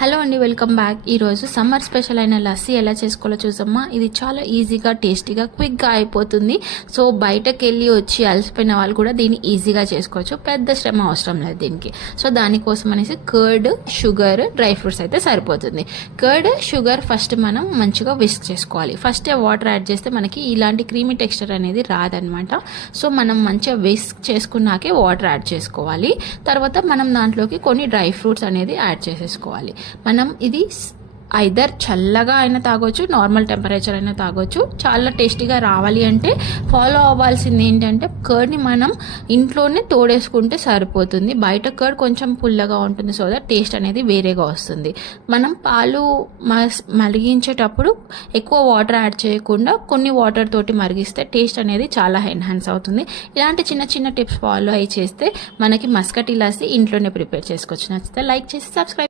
Hello అండి, welcome back. ఈరోజు summer special అయిన లస్సీ ఎలా చేసుకోవాలో చూసామా. ఇది చాలా ఈజీగా, టేస్టీగా, క్విక్గా అయిపోతుంది. సో బయటకు వెళ్ళి వచ్చి అలసిపోయిన వాళ్ళు కూడా దీన్ని ఈజీగా చేసుకోవచ్చు. పెద్ద శ్రమ అవసరం లేదు దీనికి. సో దానికోసం అనేసి కర్డ్, షుగర్, డ్రై ఫ్రూట్స్ అయితే సరిపోతుంది. కర్డ్, షుగర్ ఫస్ట్ మనం మంచిగా విస్క్ చేసుకోవాలి. ఫస్ట్ వాటర్ యాడ్ చేస్తే మనకి ఇలాంటి క్రీమీ టెక్స్చర్ అనేది రాదనమాట. సో మనం మంచిగా విస్క్ చేసుకున్నాకే వాటర్ యాడ్ చేసుకోవాలి. తర్వాత మనం దాంట్లోకి కొన్ని డ్రై ఫ్రూట్స్ అనేది యాడ్ చేసేసుకోవాలి. మనం ఇది ఐదర్ చల్లగా అయినా తాగొచ్చు, నార్మల్ టెంపరేచర్ అయినా తాగొచ్చు. చాలా టేస్టీగా రావాలి అంటే ఫాలో అవ్వాల్సింది ఏంటంటే కర్డ్ని మనం ఇంట్లోనే తోడేసుకుంటే సరిపోతుంది. బయట కర్డ్ కొంచెం పుల్లగా ఉంటుంది, సో దట్ టేస్ట్ అనేది వేరేగా వస్తుంది. మనం పాలు మరిగించేటప్పుడు ఎక్కువ వాటర్ యాడ్ చేయకుండా కొన్ని వాటర్ తోటి మరిగిస్తే టేస్ట్ అనేది చాలా ఎన్హాన్స్ అవుతుంది. ఇలాంటి చిన్న చిన్న టిప్స్ ఫాలో అయి చేస్తే మనకి మస్కట్ లస్సీ ఇంట్లోనే ప్రిపేర్ చేసుకోవచ్చు. నచ్చితే లైక్ చేసి సబ్స్క్రైబ్